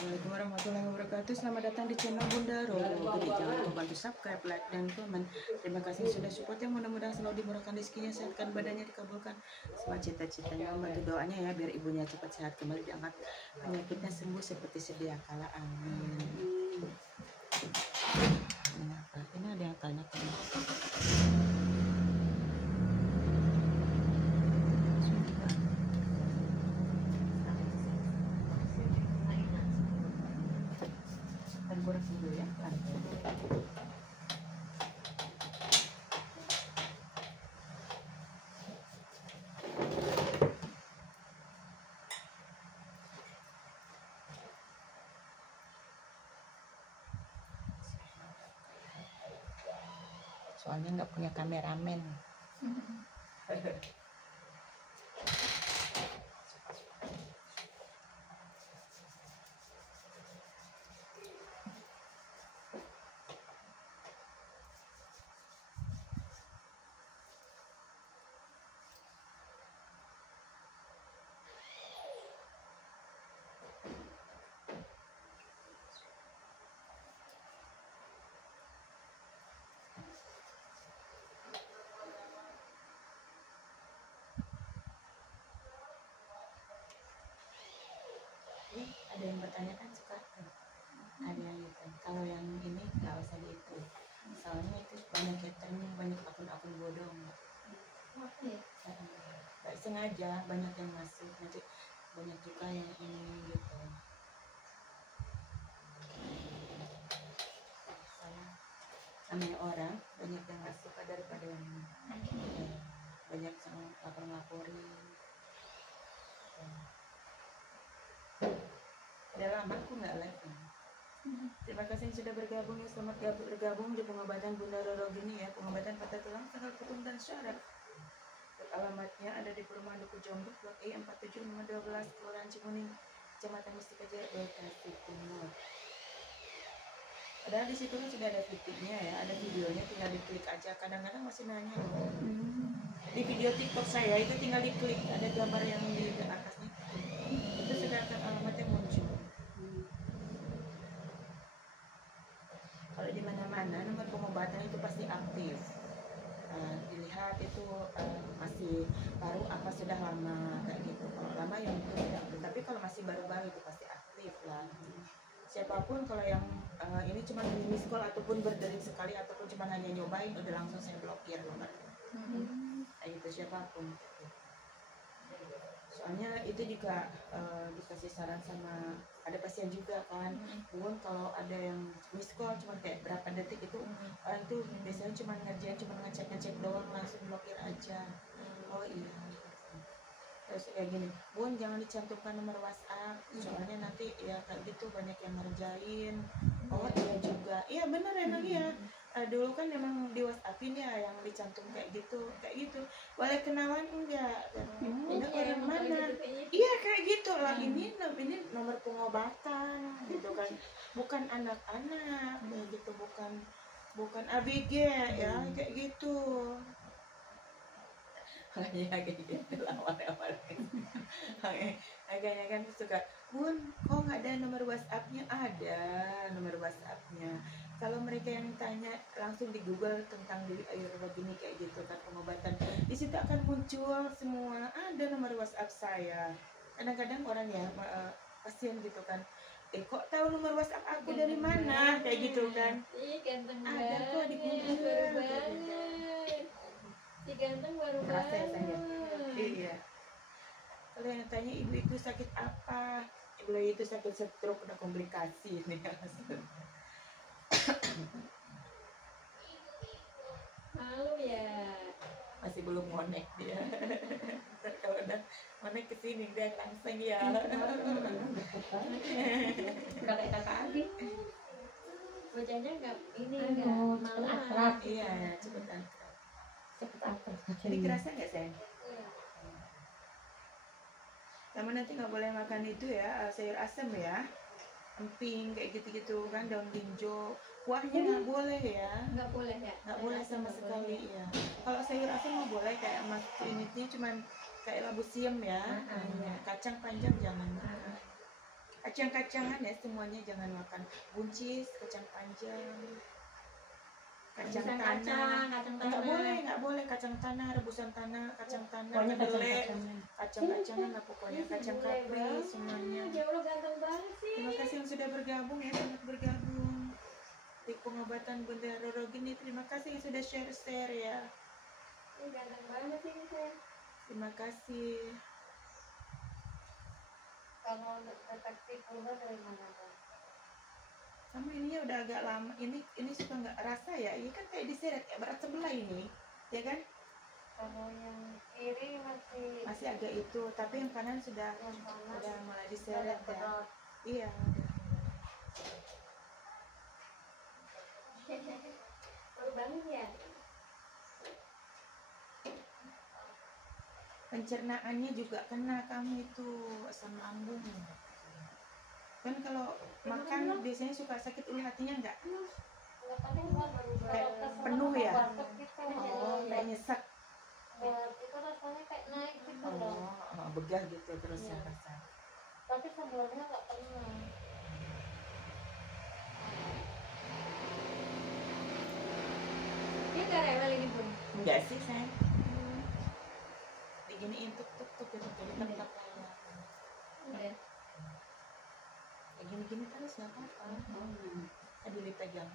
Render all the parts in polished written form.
Assalamualaikum warahmatullahi wabarakatuh. Selamat datang di channel Bunda Roro. Jadi jangan lupa bantu subscribe, like, dan komen. Terima kasih sudah support ya. Mudah-mudahan selalu dimurahkan rezekinya, sehatkan badannya, dikabulkan semua cita-citanya. Bantu doanya ya biar ibunya cepat sehat kembali, diangkat penyakitnya sembuh seperti sedia kala. Amin. Ini ada yang tanya. Goreng dulu ya. Soalnya nggak punya kameramen. Ada yang bertanya kan suka ada yang gitu. Kalau yang ini nggak usah gitu, soalnya itu banyak haternya, banyak akun-akun bodong. Nggak sengaja banyak yang masuk, nanti banyak juga yang ini gitu. Namanya orang banyak yang nggak suka daripada yang banyak yang lapor-laporin. Udah lama aku nggak live ya. Terima kasih yang sudah bergabung ya. Selamat bergabung di pengobatan Bunda Roro gini ya. Pengobatan patah tulang, tanggal putung dan syaraf. Alamatnya ada di Perumahan Duku Jombok, Blok E 47 nomor 12, Kelurahan Cimuning, Kecamatan Mustika Jaya, Bekasi Timur. Padahal di situ kan sudah ada titiknya ya, ada videonya, tinggal diklik aja. Kadang-kadang masih nanya loh. Di video TikTok saya itu tinggal diklik, ada gambar yang di atasnya. Itu sudah akan alamatnya muncul. Kalau di mana-mana nomor pengobatan itu pasti aktif. Dilihat itu masih baru apa sudah lama kayak gitu. Kalau lama yang itu tidak aktif. Tapi kalau masih baru-baru itu pasti aktif lah. Siapapun kalau yang ini cuma miss call ataupun berdering sekali ataupun cuma hanya nyobain udah langsung saya blokir nomor. Itu siapapun. Soalnya itu juga dikasih saran sama ada pasien juga kan, Bun, kalau ada yang miss call cuma kayak berapa detik itu orang itu biasanya cuma ngerjain, cuma ngecek doang, langsung blokir aja. Oh iya. Terus kayak gini, Bun, jangan dicantumkan nomor WhatsApp, soalnya nanti ya kayak gitu banyak yang ngerjain. Oh iya juga, iya bener emang iya. Dulu kan memang di WhatsAppin ya yang dicantum kayak gitu. Boleh kenalan enggak? Ini orang mana? Iya kayak gitu lah. Ini nomor pengobatan gitu kan, bukan anak-anak gitu, bukan ABG ya kayak gitu. Hanya kayak gitu lah agaknya kan suka, Bun, kok nggak ada nomor WhatsAppnya? Ada nomor WhatsAppnya. Kalau mereka yang tanya langsung di Google tentang diri Ayurveda gini kayak gitu kan, pengobatan, di situ akan muncul semua, ada nomor WhatsApp saya. Kadang-kadang orang ya pasien gitu kan, kok tahu nomor WhatsApp aku dari mana kayak gitu kan. Ada kok di Google. Si ganteng baru Kerasa ya saya. banget. Iya. Kalau yang tanya ibu itu sakit apa? Ibu itu sakit stroke, udah komplikasi nih. Malu ya. Masih belum monek dia. Kalau udah monek kesini dia langsung ya. Kalau kakak adik, bocahnya nggak ini nggak malu akrab. Iya, cepet akrab. Jadi Jadi kerasa nggak sayang? Sama nanti nggak boleh makan itu ya, sayur asem ya, emping kayak gitu-gitu kan, daun ginjo, kuahnya nggak boleh ya. nggak boleh ya. Nggak boleh sama sekali ya. Kalau sayur asem mah boleh, kayak mas kliniknya cuman kayak labu siam ya. Kacang panjang jangan. kacang-kacangan ya semuanya, jangan makan buncis, kacang panjang, kacang tanah. Nggak boleh kacang tanah, rebusan tanah, kacang tanah, Pokoknya kedelai, kacang-kacangan. kacang-kacangan lah pokoknya, kacang kapri semuanya. Ya Allah, ganteng banget sih. Terima kasih yang sudah bergabung ya, selamat bergabung di pengobatan Bunda Roro gini. Terima kasih yang sudah share ya. Ini ganteng banget sih saya. Terima kasih. Kalau deteksi purba dari mana Bang? Kamu ininya udah agak lama. Ini suka nggak rasa ya? Ini kan kayak diseret kayak berat sebelah ini, ya kan? Kalau yang kiri masih Agak itu, tapi yang kanan sudah mulai diseret ya. Iya. Baru banget ya. Pencernaannya juga kena kamu itu, asam lambung. Kan kalau makan biasanya suka sakit ulu hatinya enggak? Kayak penuh ya? Oh, kayak nyesek. Itu rasanya kayak naik gitu loh. Begah gitu terus ya rasa. Tapi sebelumnya nggak pernah. Dia nggak rewel ini Bun? Enggak sih sayang. Diginiin tuk gitu, jadi tetap kayak. Udah. Kayak gini terus nggak apa-apa. Tadi dipegang.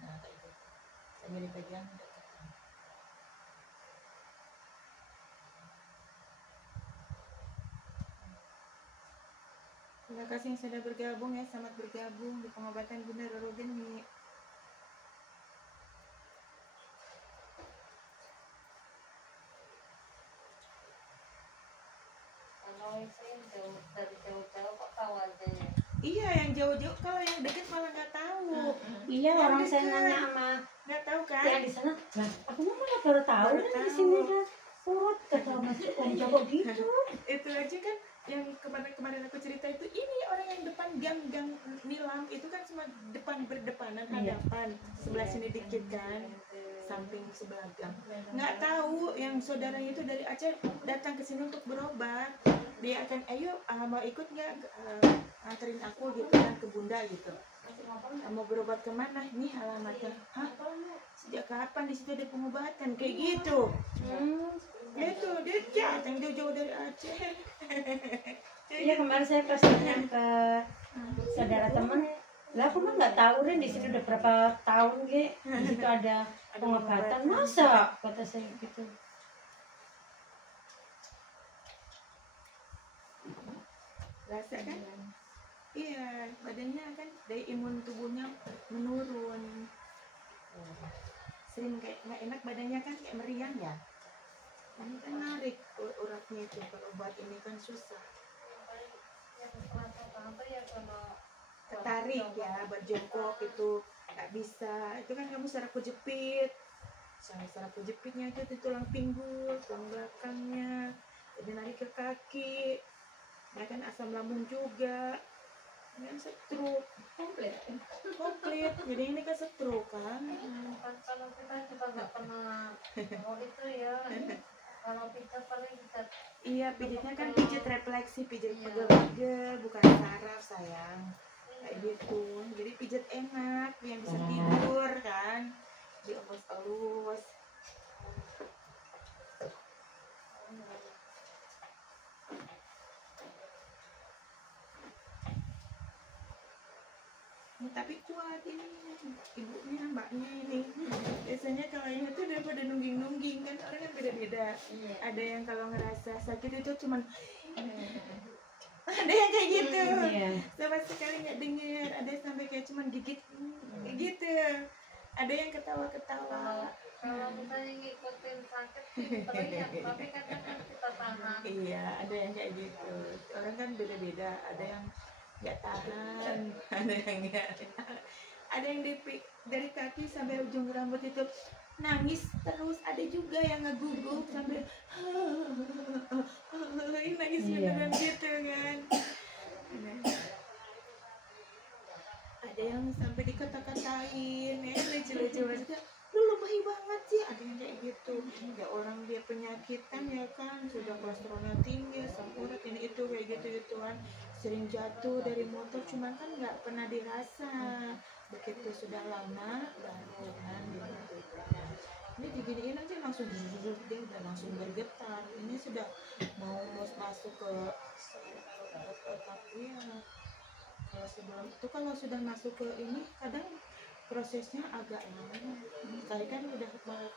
Nah kayak gitu. Tadi dipegang. Terima kasih yang sudah bergabung ya, selamat bergabung di pengobatan Bunda Roro Geni. Kalau saya dari jauh-jauh kok tahu aja ya. Iya, yang jauh-jauh, kalau yang dekat malah nggak tahu. Iya, Yang orang saya dekat. nanya sama Nggak tahu kan? yang di sana, lah aku malah baru tahu Baru kan di tahu. sini ada urut kata masuk om Joko gitu. Itu aja kan yang kemarin aku cerita itu, ini orang yang depan gang nilam itu kan cuma berdepanan Iya. hadapan, sebelah sini dikit kan, samping sebelah gang. Nggak tahu yang saudaranya itu dari Aceh datang ke sini untuk berobat. Dia akan, ayo mau ikut nggak, anterin aku gitu kan ke Bunda gitu. Mau berobat kemana? Ini alamatnya. Hah? Sejak kapan di situ ada pengobatan kayak gitu? Itu dia datang jauh-jauh dari Aceh. Iya, kemarin saya pas tanya ke saudara teman, lah aku mah nggak tahu Ren di sini udah berapa tahun ge di situ ada pengobatan, masa kata saya gitu. Rasa kan? Iya, badannya kan daya imun tubuhnya menurun. Sering kayak nggak enak badannya kan, kayak meriang ya. Ini kan narik uratnya itu, kalau obat ini kan susah. Ketarik ya, buat jongkok itu nggak bisa. Itu kan kamu saraf kejepit. Saraf kejepitnya itu tulang pinggul, tulang belakangnya. Jadi narik ke kaki. Nah kan asam lambung juga. Ini kan stroke. Komplit. Jadi ini kan stroke kan. Kalau kita juga nggak pernah mau itu ya. Kalau pijat paling pijat. Iya, pijatnya kan pijat refleksi, pijat pegel-pegel, bukan saraf sayang. Kayak gitu. Jadi pijat enak, yang bisa tidur kan. Dielus-elus. Tapi kuat ini ibunya, mbaknya ini. Biasanya kalau yang itu daripada nungging kan, orang kan beda-beda. Ada yang kalau ngerasa sakit itu cuman ada yang kayak gitu, sama sekali nggak dengar. Ada yang sampai kayak cuman gigit kayak gitu. Ada yang ketawa-ketawa. Kalau misalnya ngikutin sakit sih teriak, tapi kadang kan kita tahan. Iya, ada yang kayak gitu. Orang kan beda-beda. Ada yang nggak tahan, ada yang nggak. Ada yang dari kaki sampai ujung rambut itu nangis terus. Ada juga yang ngegugup sambil nangis beneran gitu kan. Ada yang sampai dikata-katain, lucu-lucu maksudnya, lu lebay banget sih. Ada katanya kayak gitu. Ya orang dia penyakitan ya kan, sudah kolesterolnya tinggi, asam urat ini itu kayak gitu-gituan, sering jatuh dari motor, cuman kan nggak pernah dirasa. Begitu sudah lama baru kan gitu. Ini diginiin aja langsung dia udah langsung bergetar. Ini sudah mau masuk ke otak dia. Kalau sebelum itu kalau sudah masuk ke ini kadang prosesnya agak lama. Tadi kan udah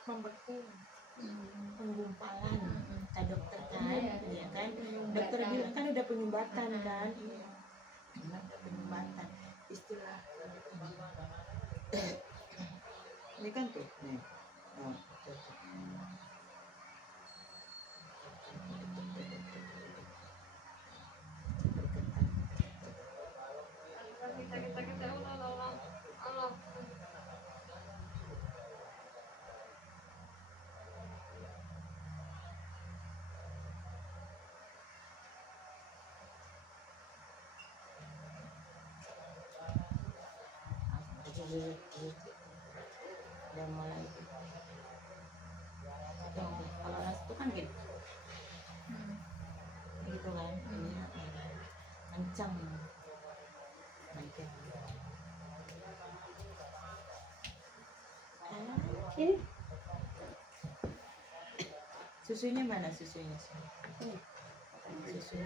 membeku, penggumpalan kata dokter kan, ya kan. Dokter bilang kan udah penyumbatan kan, iya, udah penyumbatan istilah. Ini kan tuh, nih, udah mulai kalau las itu kan gitu gitu kan, ini kencang Ini susunya mana susunya susu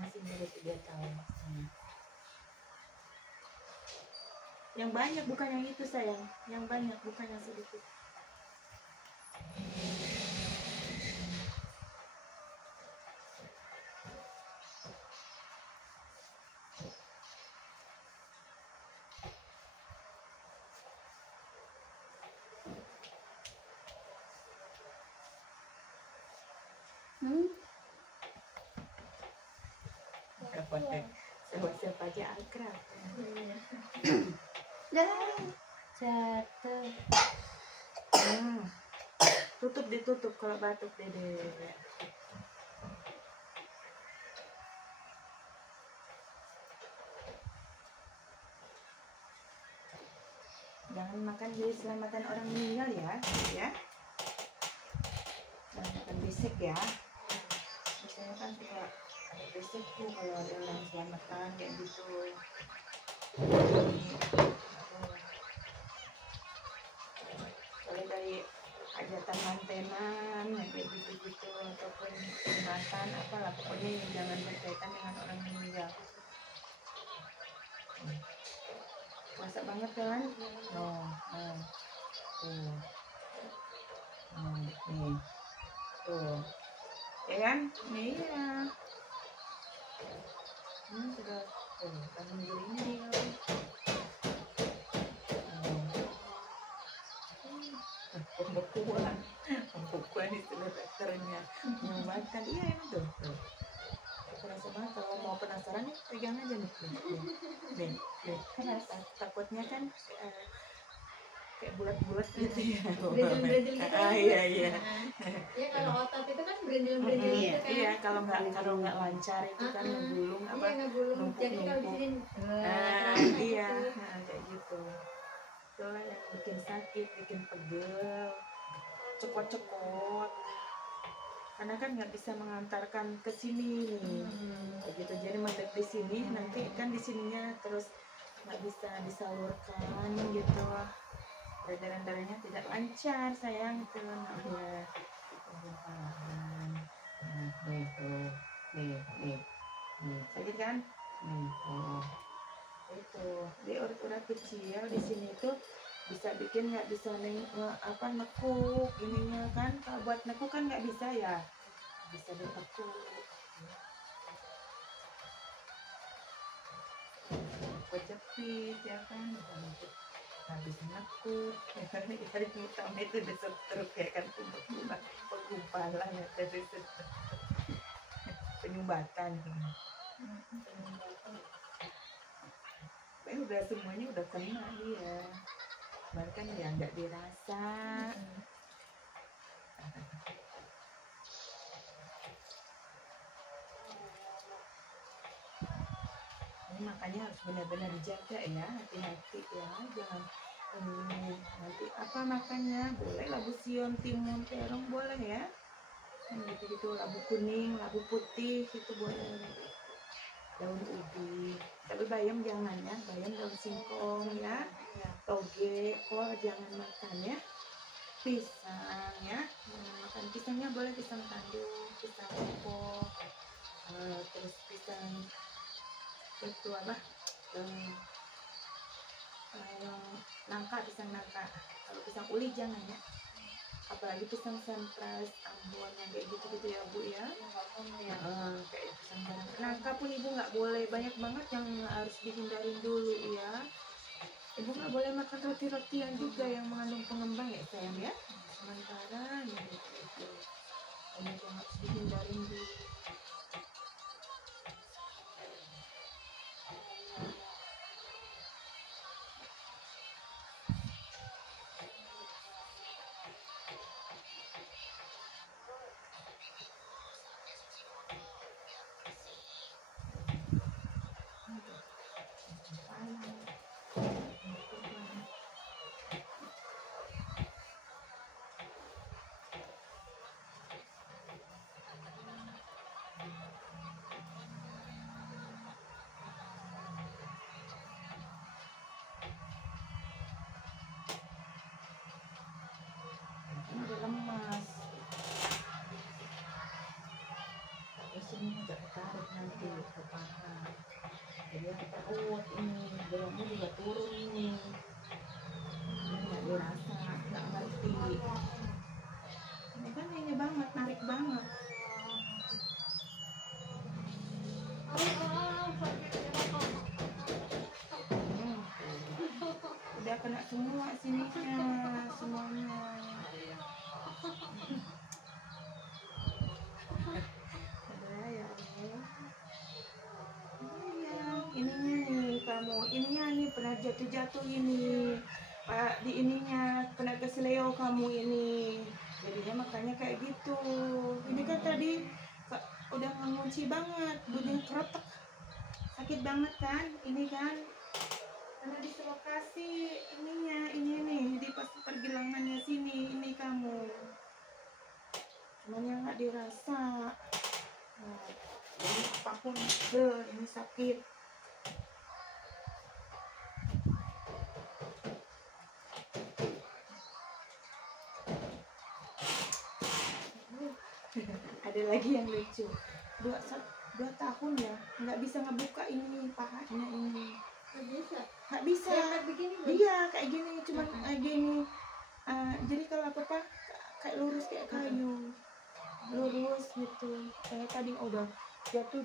masih baru 3 tahun. Yang banyak bukan yang itu sayang, yang banyak bukan yang sedikit. Siapa aja akrab. jatuh. Ditutup kalau batuk dede. Jangan makan jadi selamatan orang meninggal ya. Jangan makan bisik ya. Biasanya kan suka ada bisik tuh kalau ada orang selamatan kayak gitu. Kalau dari hajatan mantenan kayak gitu ataupun jembatan apalah, pokoknya yang jangan berkaitan dengan orang meninggal. Masak banget kan? Nih tuh ya kan, nih ya sudah bangun dirinya dia. Pembekuan istilah dokternya menyumbangkan. Iya emang tuh terasa banget. Kalau mau penasaran nih pegang aja nih. Takutnya kan kayak bulat-bulat gitu ya. Berendil gitu. Iya. Ya kalau otot itu kan berendil gitu kan. Iya, kalau nggak lancar itu kan ngegulung apa? Iya, ngegulung. Jadi kalau di sini iya, kayak gitu. Itulah yang bikin sakit, bikin pegel, cekot-cekot. Karena kan nggak bisa mengantarkan ke sini, kayak gitu. Jadi mandek di sini, nanti kan di sininya terus nggak bisa disalurkan gitu. Peredaran darahnya tidak lancar sayang itu namanya penggumpalan. Nih tuh, nih sakit kan? Nih tuh, itu di urat-urat kecil di sini tuh bisa bikin nggak bisa nekuk ininya kan. Kalau buat nekuk kan nggak bisa ya, bisa ditekuk buat jepit ya kan, habis nekuk ya kan. Hari pertama itu udah stroke ya kan, penggumpalan ya dari penyumbatan. udah semuanya udah kena dia. Cuman kan ya nggak dirasa. Ini makanya harus benar-benar dijaga ya, hati-hati ya, jangan nanti apa makannya, boleh labu siam, timun, terong boleh ya, gitu labu kuning, labu putih itu boleh, daun ubi, tapi bayam jangan ya, bayam, daun singkong ya, toge, kol jangan makan ya, pisang ya, makan pisangnya boleh, pisang tanduk, pisang pokok, terus pisang itu apa, nangka, pisang nangka. Kalau pisang uli jangan ya, apalagi pisang sempras, Ambon yang kayak gitu ya Bu ya. Kayak pisang nangka pun Ibu nggak boleh, banyak banget yang harus dihindarin dulu ya. Ibu nggak boleh makan roti-rotian juga yang mengandung pengembang ya sayang ya, sementara ya gitu. Banyak yang harus dihindarin dulu. Udah lemas, terus ini agak ketarik nanti ke paha, jadi aku takut ini beratnya juga turun ini nggak dirasa, nggak ngerti. Ini kan ini banget, narik banget. Udah kena semua sininya, semuanya. Ada ya Allah. Iya, ininya nih kamu, ininya nih pernah jatuh-jatuh ini, di ininya pernah kesleo kamu ini, jadinya makanya kayak gitu. Ini kan tadi udah mengunci banget, bunyi keretek, sakit banget kan, ini kan karena dislokasi ininya, ini nih di pas pergelangannya sini, ini kamu, cuman yang nggak dirasa. Nah, jadi apapun ini sakit. Ada lagi yang lucu, 2 tahun ya nggak bisa ngebuka ini pahanya ini, nggak bisa dia kayak gini, cuman kayak gini. Jadi kalau apa kayak lurus kayak kayu, lurus gitu, kayak tadi udah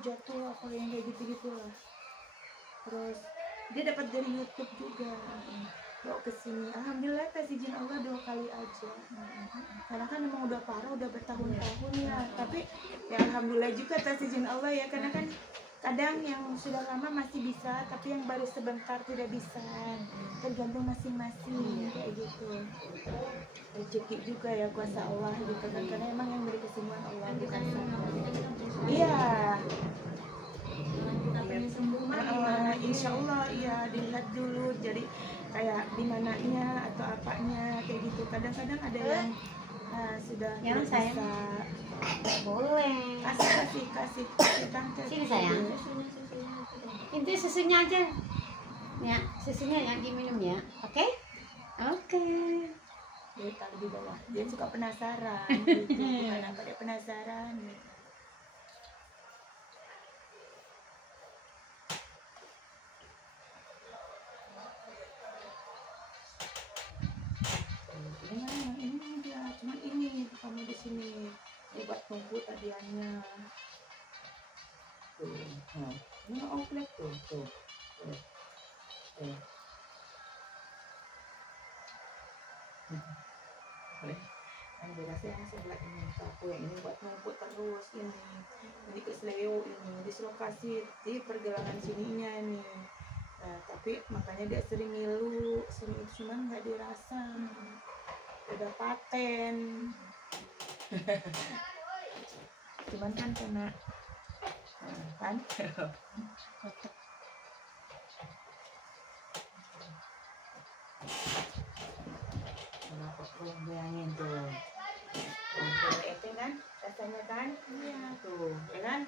jatuh apa yang kayak gitu lah. Terus dia dapat dari YouTube juga, bawa kesini, alhamdulillah tes izin Allah 2 kali aja, karena kan emang udah parah, udah bertahun-tahun ya, tapi ya alhamdulillah juga tes izin Allah ya, karena kan kadang yang sudah lama masih bisa, tapi yang baru sebentar tidak bisa, tergantung masing-masing kayak gitu. Rezeki juga ya, kuasa Allah gitu kan, karena emang yang beri kesembuhan Allah bukan saya. Iya, insya Allah ya, dilihat dulu jadi kayak di mananya atau apanya kayak gitu. Kadang-kadang ada yang sudah yang bisa. Boleh. Kasih tante. Sini sayang. Itu susunya aja. Ya, susunya yang diminum ya. Oke? Oke. Dia taruh di bawah. Dia suka penasaran gitu. Kenapa dia penasaran gitu. Ini dia, cuman ini kamu di sini buat nunggu tadiannya. Tuh, ini outlet tuh. Yang berasa yang sebelah ini, aku yang ini buat numpuk terus ini kesleo ini, dislokasi di pergelangan sininya nih. Tapi makanya dia sering ngilu, sering itu cuman nggak dirasa. Udah paten. Cuman kan kena kan kenapa belum bayangin tuh itu kan rasanya kan iya tuh ya kan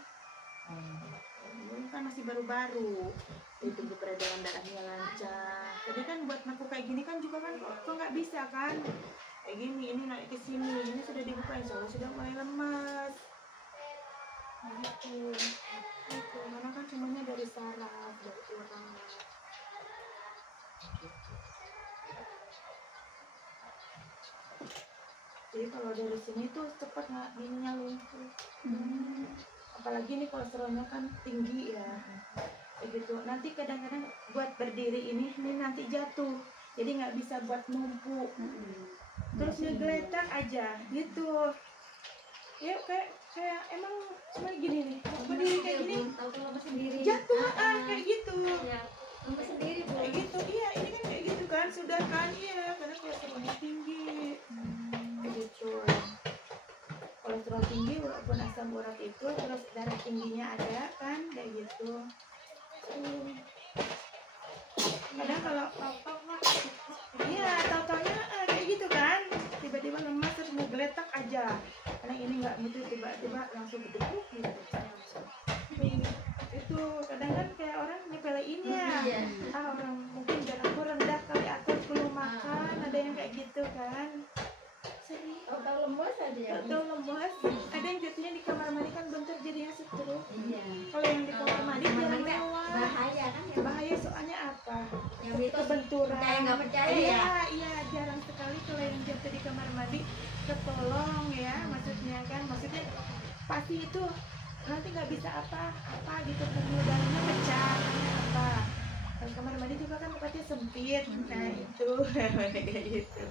ini kan masih baru-baru ditunggu peredaran darahnya lancar. Jadi kan buat aku kayak gini kan juga kan kok nggak bisa kan kayak gini, ini naik ke sini, ini sudah dibuka insya Allah sudah mulai lemas gitu. Karena kan semuanya dari saraf, dari tulang gitu. Jadi kalau dari sini tuh cepat nggak ininya lumpuh. Apalagi nih kolesterolnya kan tinggi ya kayak gitu. Nanti kadang-kadang buat berdiri ini nanti jatuh, jadi nggak bisa buat numpuk. Terus ngegeletak aja gitu ya, kayak emang cuma gini nih berdiri kayak gini jatuh kayak gitu ya lemes sendiri kayak gitu. Iya ini kan kayak gitu kan sudah kan iya karena kolesterolnya tinggi kayak gitu. Kolesterol tinggi walaupun asam urat itu terus darah tingginya ada kan kayak gitu. Kadang kalau iya tahu-taunya kayak gitu kan tiba-tiba lemas terus ngegeletak aja. Kadang ini nggak gitu tiba-tiba langsung berdebuk gitu. Itu kadang kan kayak orang nyepelein ya. Orang mungkin darahku rendah kali atau belum makan, ada yang kayak gitu kan. tahu lemes aja ya. Tahu lemas, ada yang jatuhnya di kamar mandi kan bentar jadinya stroke. Kalau yang di kamar mandi jarang lewat. Bahaya kan ya. Bahaya soalnya apa? Yang itu Kebenturan. kayak nggak percaya ya. Iya, jarang sekali kalau yang jatuh di kamar mandi ketolong ya, maksudnya pasti itu nanti nggak bisa apa gitu, pembuluh darahnya pecah apa. Kalau kamar mandi juga kan tempatnya sempit, nah itu kayak gitu.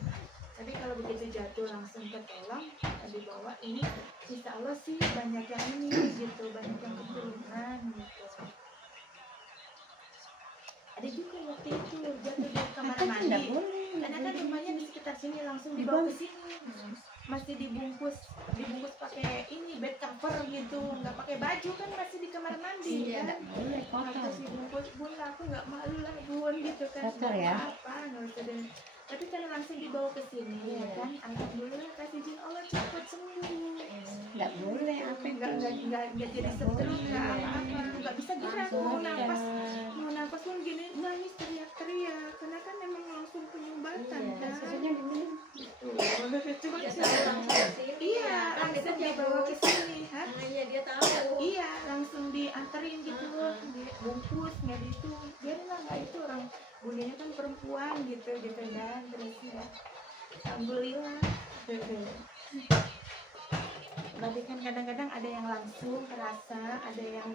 Tapi kalau begitu jatuh langsung ketolong dibawa ini, insya Allah sih banyak yang ini gitu, banyak yang keturunan gitu. Ada juga waktu itu jatuh di kamar mandi, karena kan rumahnya di sekitar sini langsung dibawa ke sini, masih dibungkus pakai ini bed cover gitu, nggak pakai baju kan masih di kamar mandi kan, terus dibungkus. Bun aku nggak malu lah bun gitu kan, apa nggak usah deh. Tapi karena langsung dibawa ke sini ya kan, alhamdulillah kasih izin Allah cepat sembuh. Nggak boleh apa nggak jadi stroke nggak apa-apa, nggak bisa gerak, mau nafas pun gini nangis teriak-teriak karena kan memang langsung penyumbatan kan. Susunya diminum. Iya, langsung dibawa ke sini, Iya dia tahu. Iya, langsung dianterin gitu, dibungkus nggak itu, biarin lah nggak itu orang bundanya kan perempuan gitu kan, terus ya, alhamdulillah. Tapi kan kadang-kadang ada yang langsung terasa, ada yang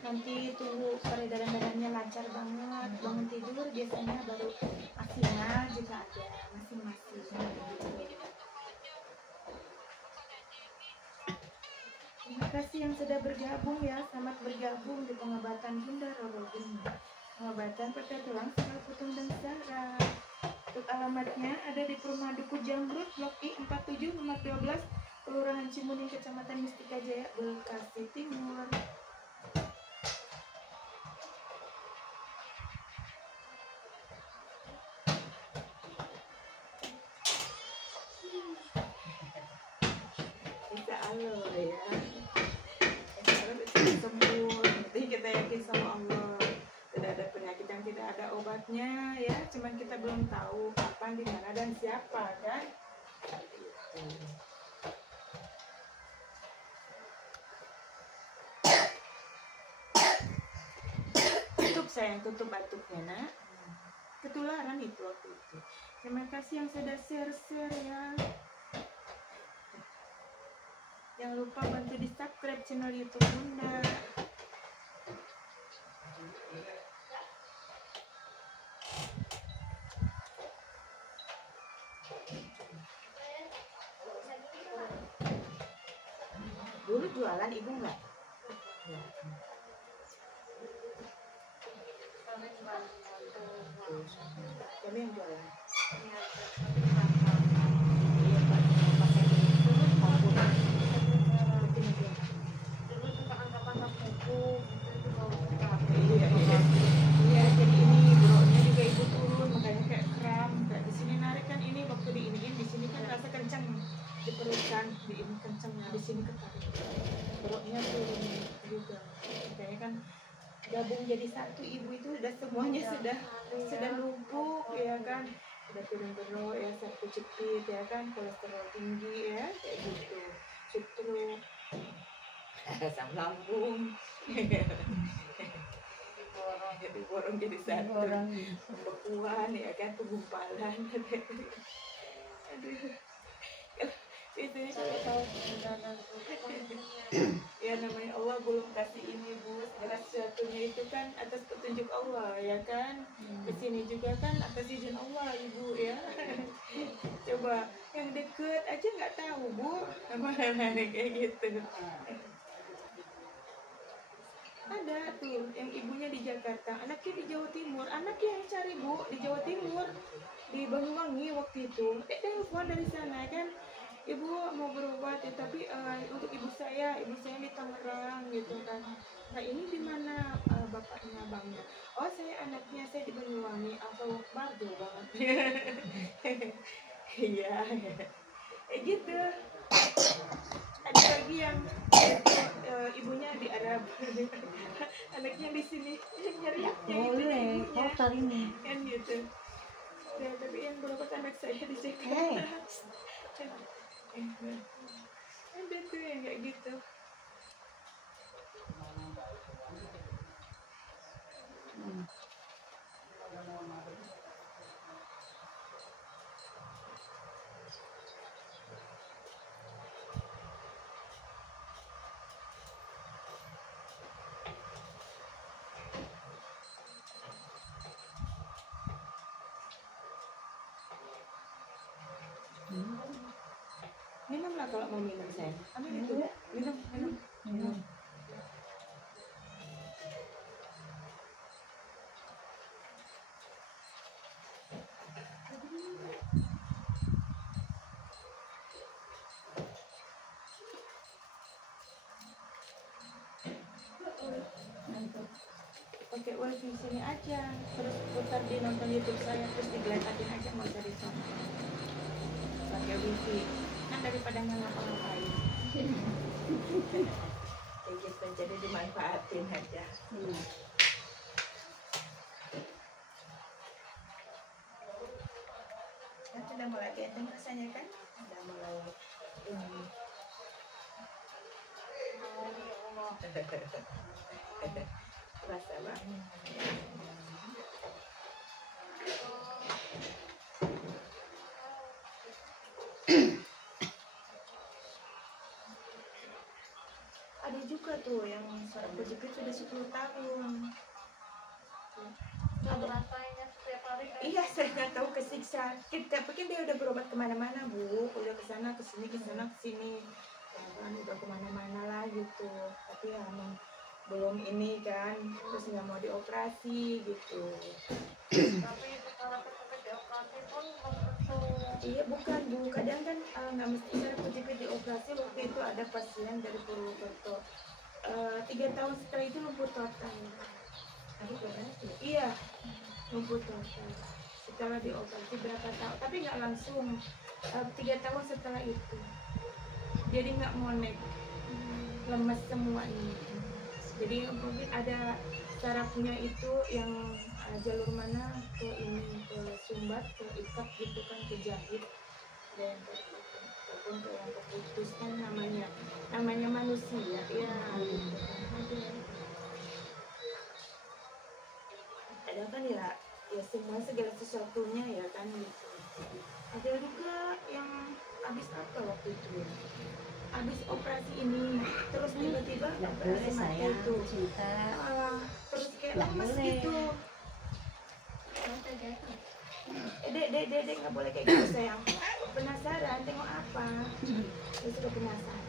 nanti tunggu peredaran darahnya lancar banget, bangun tidur biasanya baru maksimal juga ada, masing-masing gitu. Terima kasih yang sudah bergabung ya, selamat bergabung di pengobatan Bunda Rorogun. Pengobatan patah tulang, sakal putung dan saraf. Untuk alamatnya ada di Perumahan Duku Jamrut, Blok I 47 nomor 12, Kelurahan Cimuning, Kecamatan Mustika Jaya, Bekasi Timur. Bisa Allah ya. Sembuh. Nanti kita yakin sama Allah. Tidak ada penyakit yang tidak ada obatnya ya. Cuman kita belum tahu kapan, di mana dan siapa kan. Tutup sayang, tutup batuknya nak. Ketularan itu waktu itu. Terima kasih yang sudah share ya. Jangan lupa bantu di subscribe channel YouTube Bunda. Dulu jualan ibu nggak? Ya. Babe yang jualan. Iya, tapi berapa? Iya Pak, pakai Dulu kompor. suka dulu suka angkat-angkat buku itu mau buka. Iya, iya. Iya, jadi ini bronya juga ibu turun, makanya kayak kram. Kayak di sini narik kan ini waktu diiniin, di sini kan rasa kencang di perut kan, di ini kencang, di sini ketarik. Bronya turun juga. Makanya kan gabung jadi satu, ibu itu udah semuanya sudah lumpuh ya kan, udah turun bro ya, satu jepit ya kan, kolesterol tinggi ya kayak gitu, stroke, asam lambung, diborong jadi satu, Orang pembekuan ya kan, penggumpalan. Aduh, itu Saya tahu perjalanan ekonominya. ya namanya Allah belum kasih ini bu, segala sesuatunya itu kan atas petunjuk Allah ya kan, kesini juga kan atas izin Allah ibu ya. Coba yang deket aja nggak tahu bu, mana kayak gitu. Ada tuh yang ibunya di Jakarta, anaknya di Jawa Timur, anaknya yang cari bu di Jawa Timur, di Banyuwangi waktu itu. Telepon dari sana kan, ibu mau berobat ya, tapi untuk ibu saya di Tangerang gitu kan. Nah ini di mana bapaknya abangnya? Oh saya anaknya, saya di Banyuwangi. Atau Akbar jauh banget. Iya, gitu. Ada lagi yang ibunya di Arab, anaknya di sini, nyeriaknya itu boleh ibunya kotor ini. kan gitu. Ya, tapi yang berobat anak saya di Jakarta. Ada tuh yang kayak gitu. Minumlah kalau mau minum saya. Ambil itu. Minum. Pakai wifi sini aja, terus putar di nonton YouTube saya, terus digeletakin aja mau cari sana. Pakai wifi, kan daripada nggak ngapa-ngapain. Kayak gitu, jadi dimanfaatin aja. Kan sudah mulai enteng rasanya kan, udah mulai ini. Rasa banget. Ada juga tuh yang seorang pejepit sudah 10 tahun. Nggak ngerasainnya setiap hari kayak Iya, saya nggak tahu kesiksa. Tapi kan dia udah berobat kemana-mana bu, udah kesana kesini ya kan, udah kemana-mana lah gitu. Tapi ya emang belum ini kan, terus nggak mau dioperasi gitu. tapi setelah ketika dioperasi pun belum tentu. Iya bukan bu, kadang kan nggak mesti cara pejepit dioperasi. Waktu itu ada pasien dari Purwokerto, 3 tahun setelah itu lumpuh total. Iya, lumpuh total. Setelah dioperasi berapa tahun, tapi nggak langsung. 3 tahun setelah itu, jadi nggak monek, lemes semuanya. Jadi mungkin ada sarafnya itu yang jalur mana ke ini, ke sumbat, ke ikat gitu kan, ke jahit, dan ataupun ke yang keputus kan, namanya manusia ya gitu kan. Kadang kan ya semua segala sesuatunya ya kan gitu. Ada juga yang habis apa waktu itu ya, habis operasi ini terus tiba-tiba operasi mata itu cinta. Terus kayak Nggak lemes boleh. gitu. Masa jatuh. Dek nggak boleh kayak gitu sayang. Penasaran tengok apa? Dia sudah penasaran.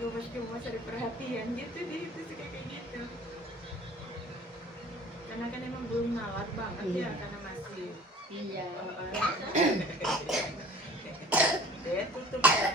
gemas ada perhatian gitu dia itu suka kayak gitu. Karena kan emang belum nalar banget ya karena masih Iya. dia tutup kan.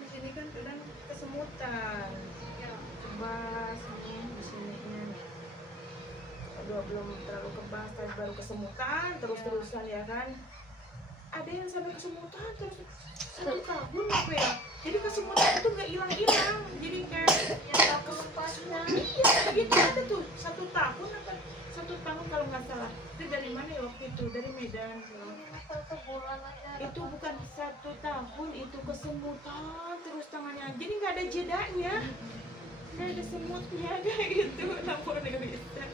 Di sini kan kadang kesemutan, kebas nih di sininya. Aduh belum terlalu kebas, tapi baru kesemutan terus-terusan ya kan. Ada yang sampai kesemutan terus 1 tahun apa ya? Jadi kesemutan itu nggak hilang-hilang. Jadi kayak Yang keempatnya. iya gitu ada tuh 1 tahun apa 1 tahun kalau nggak salah. Itu dari mana ya waktu itu? Dari Medan. Satu bulan aja. Itu bukan 1 tahun, itu kesemutan terus tangannya. Jadi nggak ada jedanya. Nggak ada semutnya kayak gitu. Namun nggak bisa.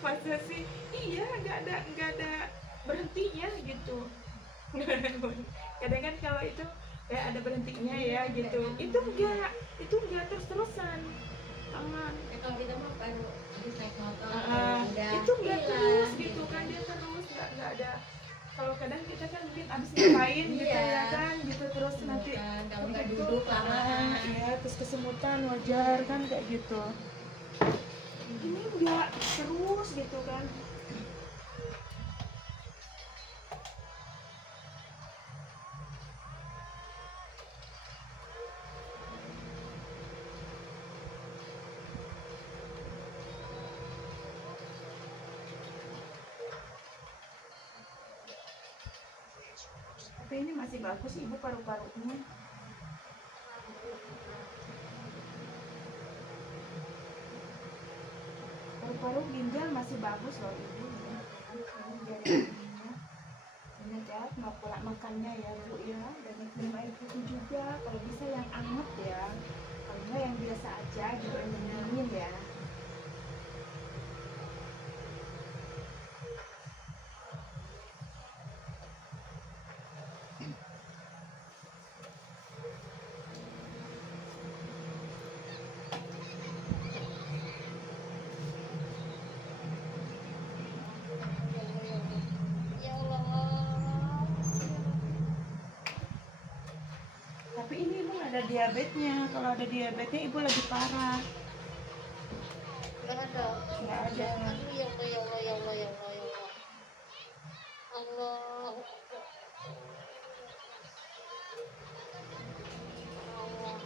Masa sih? Iya nggak ada berhentinya gitu. Kadang kan kalau itu kayak ada berhentinya ya gitu. Itu enggak terus-terusan tangan. Kalau kita mah baru habis naik motor. Itu enggak terus gitu kan, dia terus nggak ada. Kalau kadang kita kan mungkin abis ngapain gitu ya kan gitu terus nanti Kalau nggak gitu. duduk lama. Iya terus kesemutan wajar kan kayak gitu. Ini enggak terus gitu kan. Tapi ini masih bagus ibu paru-parunya. Paru-paru ginjal masih bagus loh ibu. Ini ya mau pola makannya ya bu ya, dan minum air putih juga. Kalau bisa yang anget ya, kalau enggak yang biasa aja gitu yang dingin ya. Ya Allah. Tapi ini ibu nggak ada diabetesnya. Kalau ada diabetesnya ibu lagi parah. Nggak ada. Nggak ada. Aduh, ya Allah, ya Allah, ya Allah, ya Allah, ya Allah. Allah. Allah.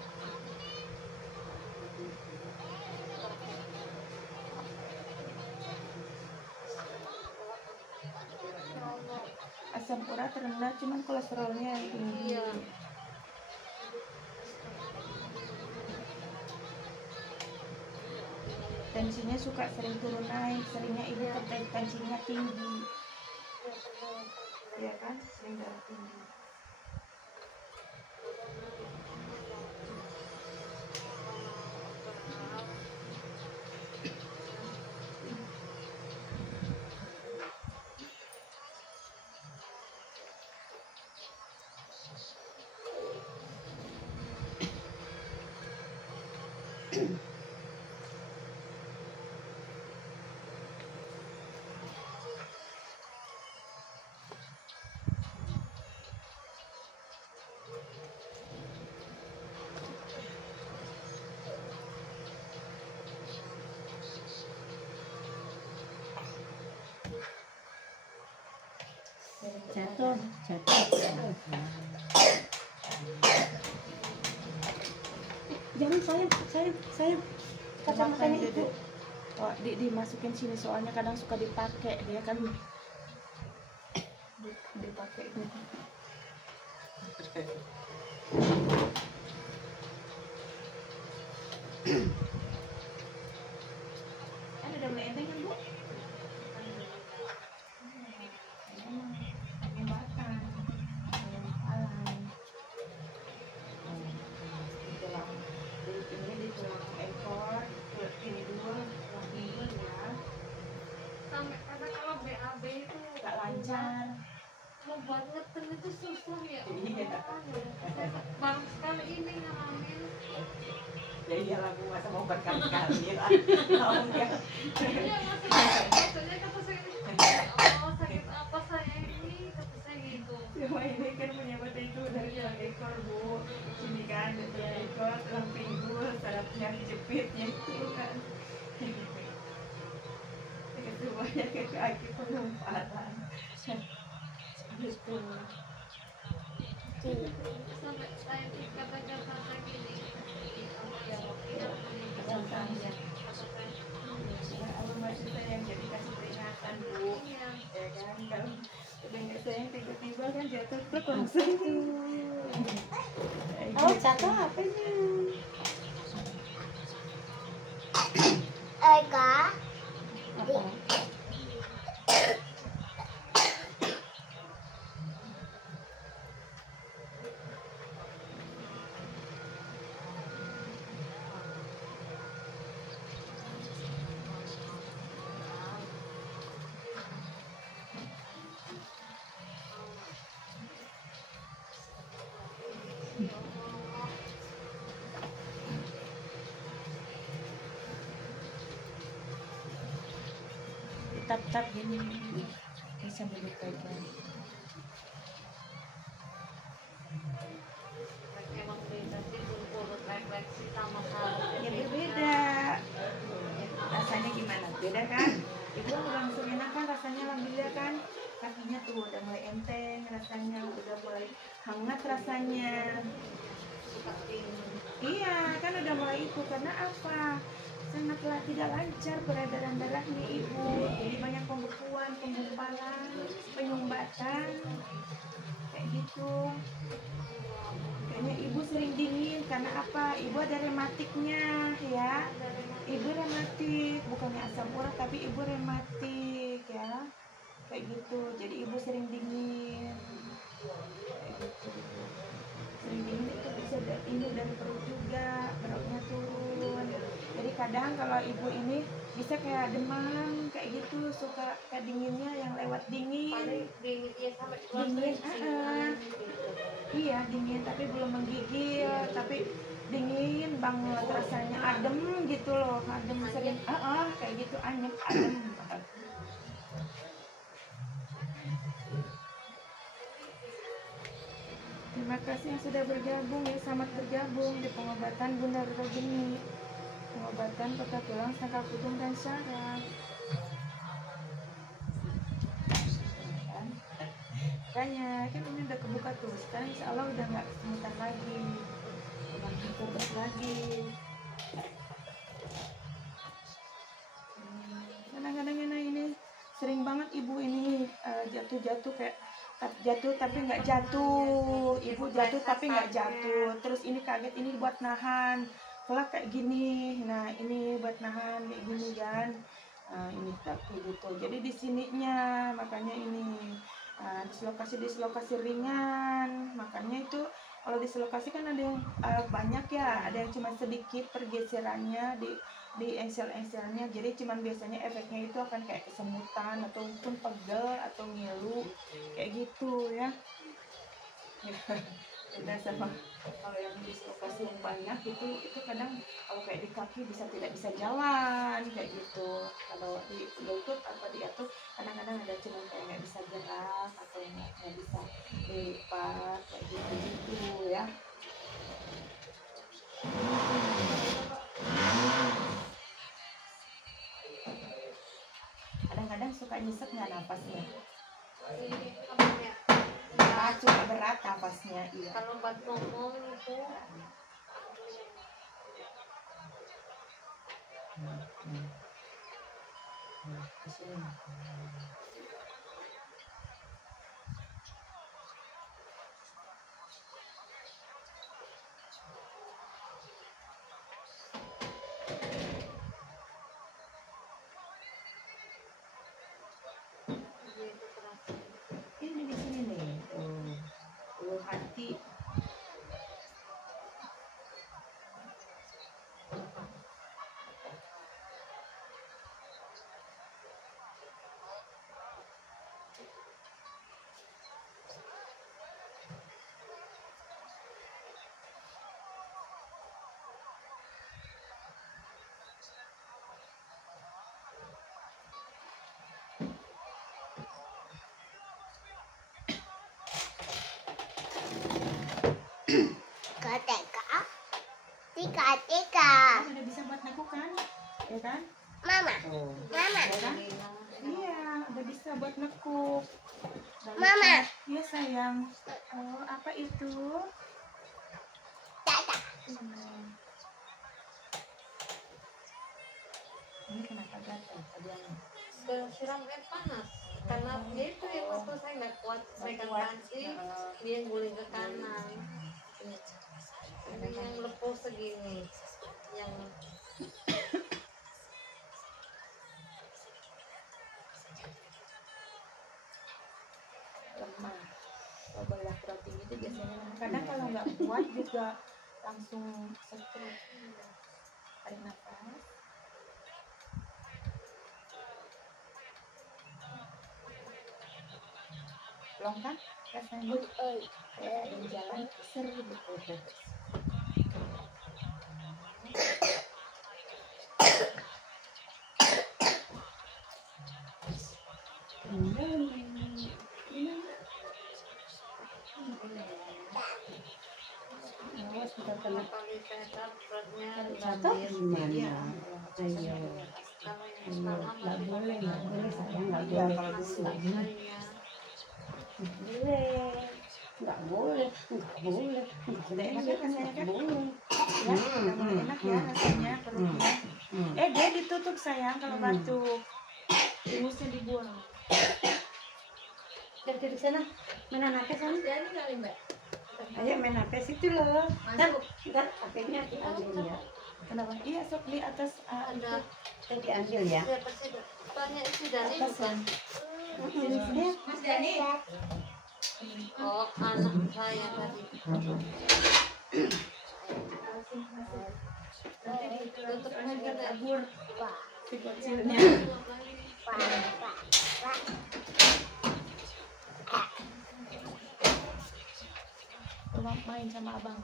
Ya Allah. Asam urat rendah, cuman kolesterolnya yang tinggi. Iya. Tensinya suka sering turun naik, seringnya ibu tensinya tinggi, ya kan? Sering darah tinggi. Jatuh. Jangan sayang. Kacamatanya itu. Oh, dimasukin sini soalnya kadang suka dipakai dia kan dipakai gitu. Ada double enteng kan bu? Memang pembatan, yang alam. buat ngeten itu susah ya. Iya. Saya baru sekali ini ngalamin. Ya iyalah, aku masa mau berkali-kali lah. Mau enggak? Iya maksudnya kata saya oh sakit apa saya ini kata saya gitu. Cuma ini kan punya mata itu dari tulang ekor bu, sini kan dari tulang ekor, tulang pinggul, sarafnya dijepitnya itu kan. Itu banyak ke kaki pengumpatan. Gitu. Sampai saya kata-kata gini ya tidak Contohnya. Allah masih sayang, jadi kasih peringatan bu. Iya. Ya kan, kalau udah nggak sayang tiba-tiba kan jatuh tuh langsung. Oh, jatuh apanya? Eka. Apa? Tap-tap gini bisa melupakan. Emang beda sih urut refleksi sama kalau Ya berbeda. Rasanya gimana? Beda kan? Ibu langsung enak kan rasanya, alhamdulillah kan? Kakinya tuh udah mulai enteng rasanya, udah mulai hangat rasanya. suka dingin. Iya, kan udah mulai itu. Karena apa? Sangatlah tidak lancar peredaran darahnya ibu. Jadi banyak pembekuan, penggumpalan, penyumbatan. Kayak gitu. Kayaknya ibu sering dingin karena apa? Ibu ada rematiknya ya. Ibu rematik, bukannya asam urat tapi ibu rematik ya. Kayak gitu. Jadi ibu sering dingin. Kayak gitu. Sering dingin itu bisa ini dari perut juga, beratnya turun. Jadi kadang kalau ibu ini bisa kayak demam kayak gitu, suka kayak dinginnya yang lewat dingin. Paling dingin ya sampai keluar Dingin, keringat. Iya dingin tapi belum menggigil, tapi dingin banget rasanya, adem gitu loh, adem sering, kayak gitu, anyep adem. Terima kasih yang sudah bergabung ya, selamat bergabung di pengobatan Bunda Rogeni, pengobatan patah tulang, sangkal putung dan syaraf. Makanya kan ini udah kebuka tuh, sekarang insya Allah udah nggak kesemutan lagi, udah bebas lagi. Kadang-kadang ini sering banget ibu ini jatuh-jatuh kayak jatuh tapi nggak jatuh, ibu jatuh tapi nggak jatuh, terus ini kaget ini buat nahan, kelak kayak gini, nah ini buat nahan kayak gini kan, ini kayak gitu, jadi di sininya makanya ini. Dislokasi ringan, makanya itu kalau dislokasi kan ada yang banyak ya, ada yang cuma sedikit pergeserannya di engsel-engselnya, jadi cuman biasanya efeknya itu akan kayak kesemutan ataupun pegel atau ngilu kayak gitu ya. Beda sama kalau yang dislokasi yang banyak itu kadang kalau kayak di kaki tidak bisa jalan kayak gitu, kalau di lutut atau di atas kadang-kadang ada cuma kayak nggak bisa gerak atau nggak bisa lipat kayak gitu ya. Kadang-kadang suka nyesek nggak napasnya, Ini apa ya? cukup berat napasnya, iya. Kalau buat ngomong itu Di sini. itu terasa. Ini di sini nih, ulu hati. Udah bisa buat nekuk kan? Ya kan? Oh. Ya kan? Iya, udah bisa buat nekuk. Iya sayang. Oh, apa itu? Ini kenapa gatal tadinya? Siram air panas karena dia itu yang waktu saya nggak kuat pegang panci, dia guling ke kanan. Ini yang lepuh segini, yang Lemah. Kolesterol itu biasanya lemah. Kadang kalau nggak kuat juga langsung stroke. Tarik nafas. Long kan rasanya? Kayak ada yang jalan seru betul. Awas kita kena kali sehat beratnya jatuh gimana? Iya. Ayo. kalau yang sekarang Nggak boleh sayang, nggak Iya, boleh. kalau dulu. Nggak boleh, nggak boleh. Udah enak ya rasanya kan? Boleh. Ya, udah mulai enak ya rasanya perutnya. Dia ditutup sayang kalau batuk. Ingusnya dibuang. Dari di sana, main anaknya sana. jadi kali mbak Ayo main apa situ loh. Ntar HP-nya diambil ya. Kenapa? Iya, sok di atas ada Kita diambil ya. siapa sih tanya si Dani bukan Mas Dani. oh anak saya tadi tutup aja tabur si kecilnya. Coba main sama abang.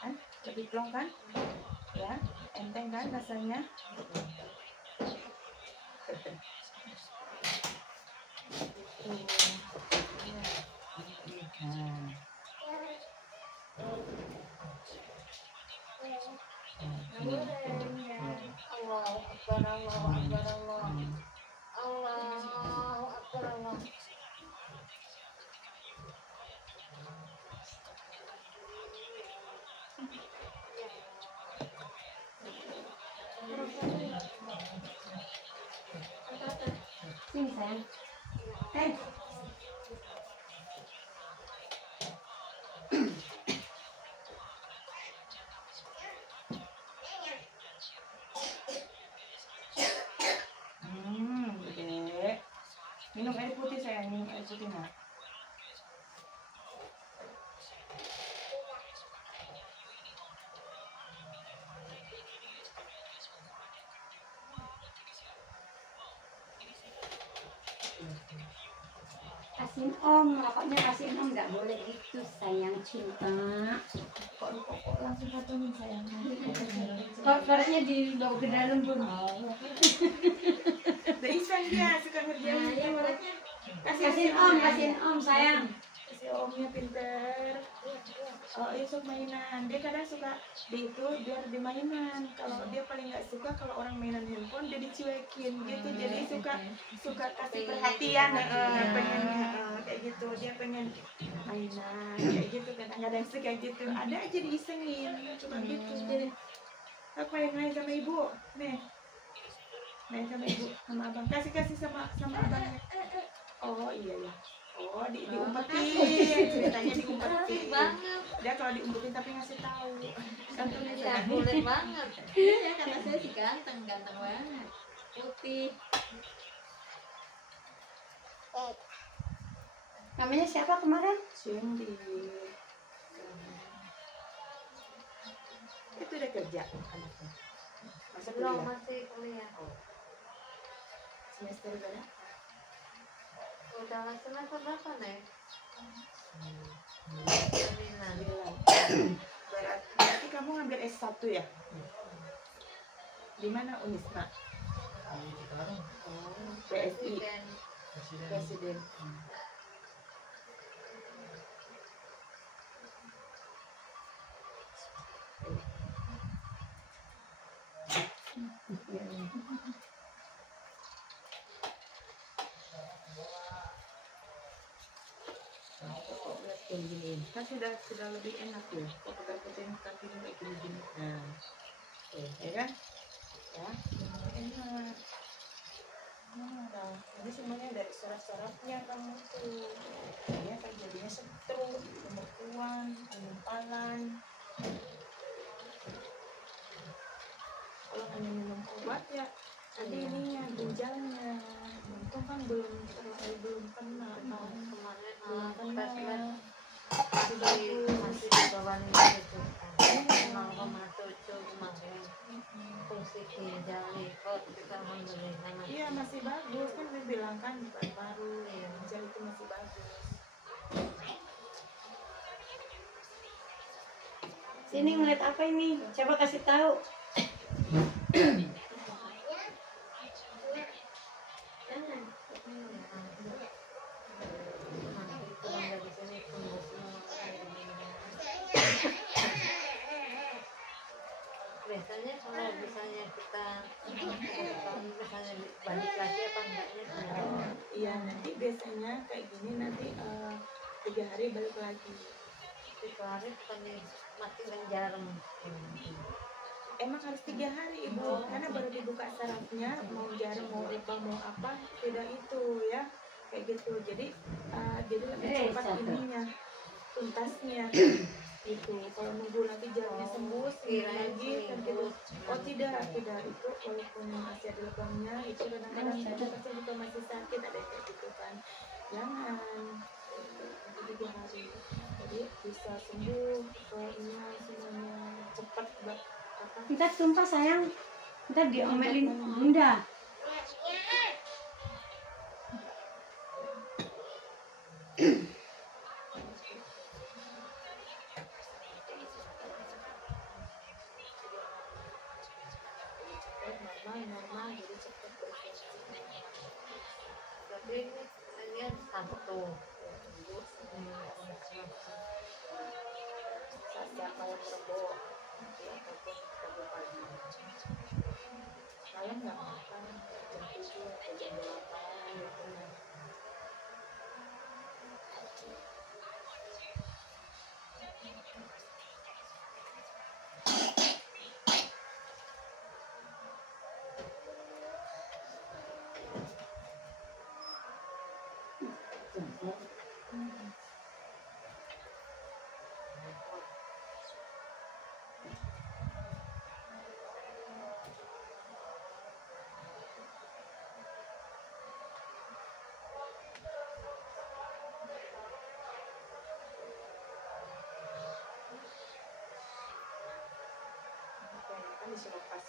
Kan lebih plong kan? Ya, enteng kan rasanya? Allahu Akbar Allahu Akbar Allahu Akbar Allah Sini sayang. Gede. Minum air putih sayang, minum air putih nak. Kasihin om, rokoknya kasihin om, nggak boleh gitu sayang cinta. Kok langsung satuin sayang. Kok suaranya dibawa ke dalam bun? Udah iseng dia suka ngerjain. Kasihin om sayang. Si omnya pinter. Oh iya sok mainan. Dia kadang suka di itu biar di mainan. Kalau dia paling nggak suka kalau orang mainan handphone dia dicuekin gitu. Jadi suka kasih perhatian. Pengennya kayak gitu. Dia pengen mainan kayak gitu. Kadang-kadang suka gitu. Ada aja diisengin. Cuma gitu. Aku main sama ibu. Nih. Main sama ibu sama abang. Kasih sama abangnya. Oh iya ya. Oh, diumpetin, ceritanya diumpetin. banget Dia kalau diumpetin tapi ngasih tahu. Santunnya ya sayang. boleh banget Iya, kata saya sih ganteng banget. Putih. Namanya siapa kemarin? Cindy. Itu udah kerja anaknya. Masa belum kuliah? masih kuliah Semester berapa? udah semester berapa nih? 9 Berarti kamu ngambil S1 ya? Di mana Unisma? Oh, PSI. Presiden. Gini kan sudah lebih enak ya kok pegang kakinya kayak gini. Nah ya kan ya enak. Nah, jadi semuanya dari syarat-syaratnya kamu tuh ya kan jadinya stroke, pembekuan, penyumpalan. Kalau hanya minum obat ya ada ininya ginjalnya. Untung kan belum kena kan. Kemarin masih di bawah 5 juta. 0,7 kemarin. Fungsi ginjal liver kita alhamdulillah. Iya masih bagus kan dia bilang kan baru ginjal itu masih bagus. Sini ngeliat apa ini? Coba kasih tahu. Biasanya kalau misalnya kita misalnya balik lagi apa enggaknya Iya nanti biasanya kayak gini nanti 3 hari balik lagi. 3 hari bukannya mati dengan jarum. Emang harus 3 hari ibu karena baru dibuka sarafnya mau jarum mau apa tidak itu ya kayak gitu jadi lebih cepat ininya tuntasnya itu kalau nunggu nanti jarumnya sembuh lagi kan gitu. Oh tidak itu walaupun masih ada lubangnya itu kadang-kadang pasti juga masih sakit ada kayak gitu kan jangan nanti 3 hari jadi bisa sembuh pokoknya semuanya cepat apa. Ntar tumpah sayang. Ntar diomelin bunda. normal jadi cepat berfungsi. Tapi ini Sabtu. Setiap malam Rebo ataupun Rabu pagi. Malam nggak apa-apa jam 7 atau jam 8 gitu.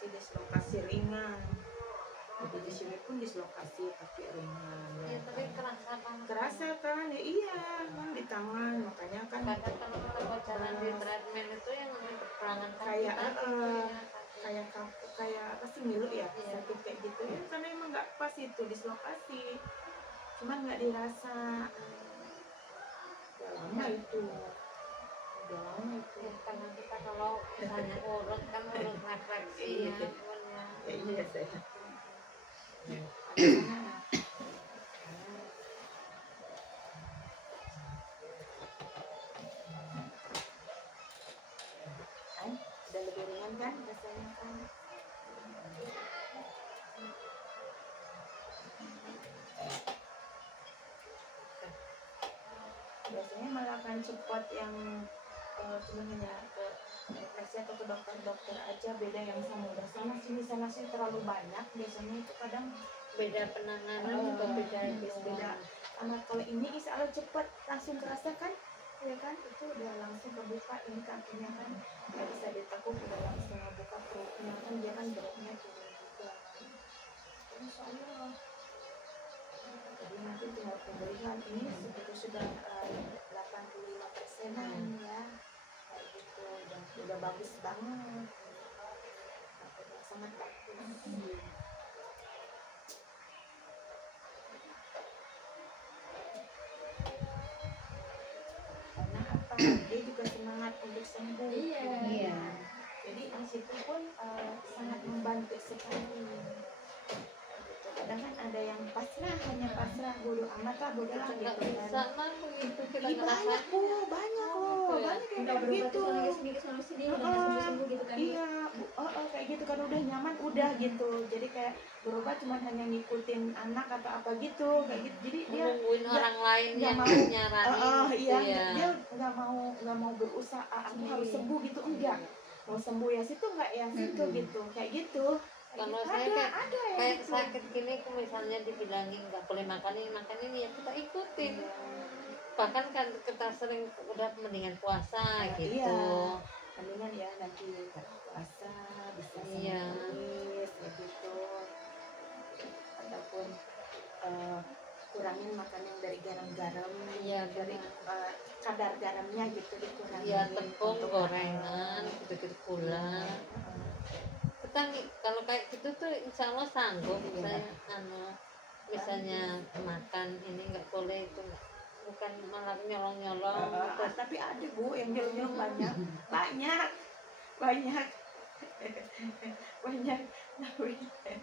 Dislokasi ringan. Jadi di sini pun dislokasi tapi ringan. Ya, tapi kerasa banget. Kerasa kan? Ya iya, kan di tangan makanya kan. Kadang kalau kita jalan di treadmill itu yang nanti berperangan kayak kayak apa sih ngilu ya sakit kayak gitu ya karena emang nggak pas itu dislokasi. Cuman nggak dirasa. Udah lama itu. Ya, karena kita kalau misalnya urut kan urut refleksi ya. Ya iya saya. Udah lebih ringan kan rasanya kan. Biasanya malah kan cepat yang cuma hanya ke refleksi atau ke dokter aja beda yang sama sana sini terlalu banyak biasanya itu kadang Beda penanganan juga beda beda. Karena kalau ini insya Allah cepat langsung terasa kan ya kan itu udah langsung kebuka ini kakinya kan nggak bisa ditekuk udah langsung ngebuka perutnya kan dia kan beratnya turun juga insya Allah. Jadi nanti tinggal pemulihan ini sebetulnya sudah 85%-an ya kayak gitu. gitu, udah bagus banget, udah sangat bagus. Karena apa, dia juga semangat untuk sembuh. Iya. Jadi di situ pun sangat membantu sekali. Kadang kan ada yang pasrah, hanya pasrah, bodoh amat lah, bodoh lah nggak gitu bisa kan. mah begitu kita Ih, banyak ngerasain. loh, banyak loh, Gitu ya. banyak yang Udah kayak berobat gitu. sana sini kesana sini udah nggak sembuh gitu kan. Iya, kayak gitu kan, udah nyaman udah gitu. Jadi kayak berobat cuma hanya ngikutin anak atau apa gitu, kayak gitu. Jadi dia Nungguin orang lain nggak yang mau, nyaranin gitu iya, ya. dia nggak mau berusaha aku harus sembuh gitu, enggak. Mau sembuh ya situ, enggak ya situ gitu, kayak gitu. Kalau saya Ada yang kayak gitu. sakit gini, misalnya dibilangin nggak boleh makan ini ya kita ikutin. Bahkan kan kita sering udah mendingan puasa gitu. Iya, mendingan ya nanti nggak puasa bisa Iya. manis kayak gitu, ataupun kurangin makan yang dari garam-garam. Iya, Dari kadar garamnya gitu dikurangin. Ya tepung, untuk gorengan, gitu-gitu gula. Kita kalau kayak gitu tuh insya Allah sanggup. Saya misalnya makan ini nggak boleh itu bukan malah nyolong-nyolong. Terus tapi ada Bu yang nyolong banyak banyak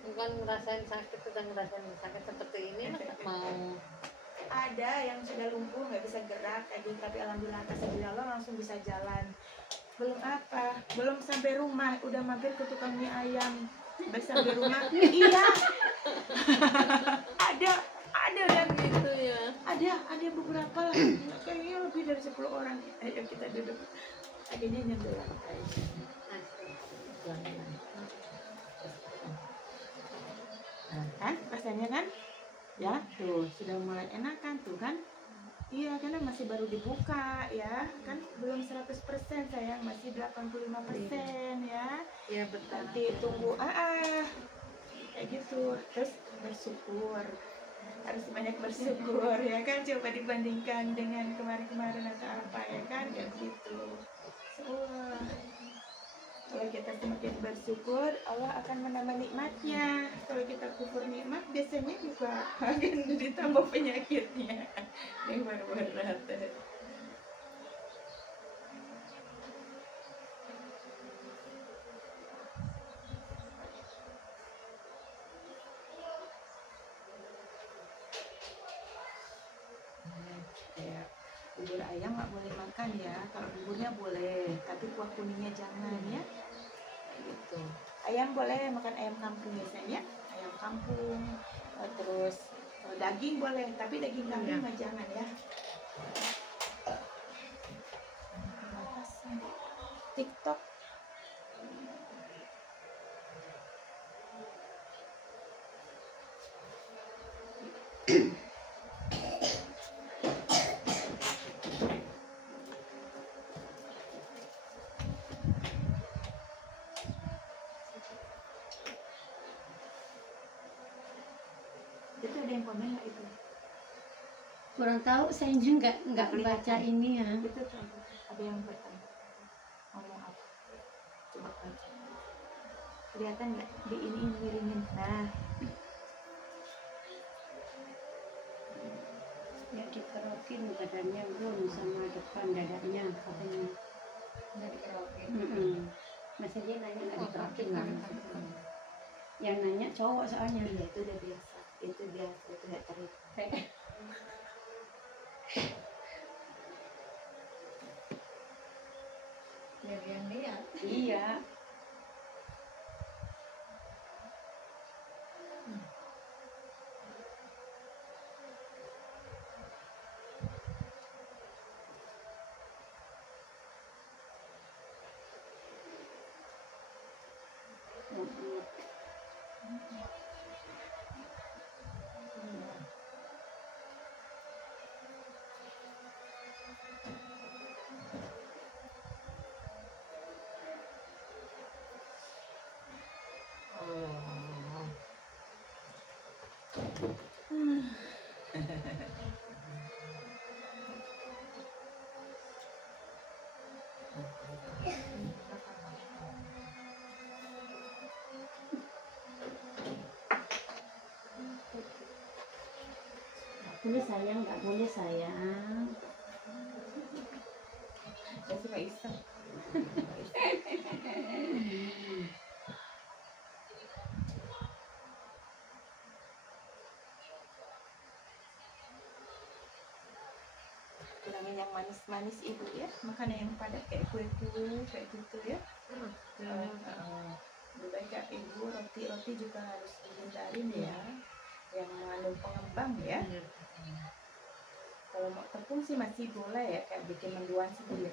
bukan ngerasain sakit, udah ngerasain sakit seperti ini masa mau. ada yang sudah lumpuh nggak bisa gerak kayak gitu, tapi alhamdulillah atas izin Allah langsung bisa jalan. Belum sampai rumah udah mampir ke tukang mie ayam. Udah sampai rumah iya ada dan Gitu ya. ada beberapa lah, kayaknya lebih dari 10 orang. Ayo kita duduk, akhirnya nyampe lantai. Nah, kan rasanya kan ya tuh sudah mulai enakan tuh kan. Iya, karena masih baru dibuka ya kan, belum 100% sayang, masih 85% ya. Ya betul. Nanti tunggu kayak gitu. Terus bersyukur, harus banyak bersyukur ya kan, coba dibandingkan dengan kemarin-kemarin atau apa ya kan, kayak gitu. Wah, kalau kita semakin bersyukur, Allah akan menambah nikmatnya. Kalau kita kufur nikmat, biasanya juga akan ditambah penyakitnya yang berat. Kayak bubur ayam nggak boleh makan ya, kalau buburnya boleh, tapi kuah kuningnya jangan ya. Kayak gitu. Ayam boleh, makan ayam kampung biasanya, ayam kampung. Terus daging boleh, tapi daging kambing mah jangan ya. TikTok. Itu ada yang komen nggak itu? Kurang tahu, saya nggak baca ini ya. Itu tuh ada yang bertanya ngomong apa? Coba baca. Kelihatan nggak di ini miringin? Nah, Ya dikerokin badannya belum sama depan dadanya katanya. Udah dikerokin. Masa dia nanya nggak dikerokin lah. Yang nanya cowok soalnya. iya itu udah biasa. Itu nggak tarik. Biar yang lihat. Iya. Boleh sayang, nggak boleh sayang. Saya suka iseng. Bilangin yang manis-manis ibu ya, makanan yang padat kayak kue-kue kayak gitu ya. Lebih baik kayak ibu roti juga harus dihindarin ya, yang mengandung pengembang ya. Kalau mau tepung sih masih boleh ya, kayak bikin mendoan sendiri